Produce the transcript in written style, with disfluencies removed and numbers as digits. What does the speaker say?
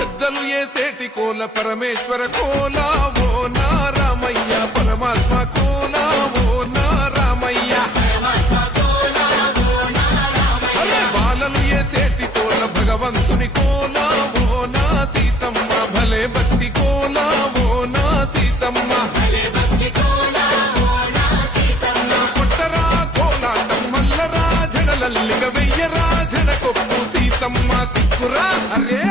పెద్దలు ఏసేటి కోల పరమేశ్వర కోల ఓ నా రామయ్య పరమాత్మ కోల ఓ నా రామయ్య అరే బాలలు ఏసేటి కోల భగవంతుని కోల ఓ నా సీతమ్మ భలే భక్తి కోల ఓ నా సీతమ్మ పుట్టరా కోలాటం మల్లరా జడలల్లిగ వెయ్యరా జడకొప్పు సీతమ్మ సిక్కురా అరే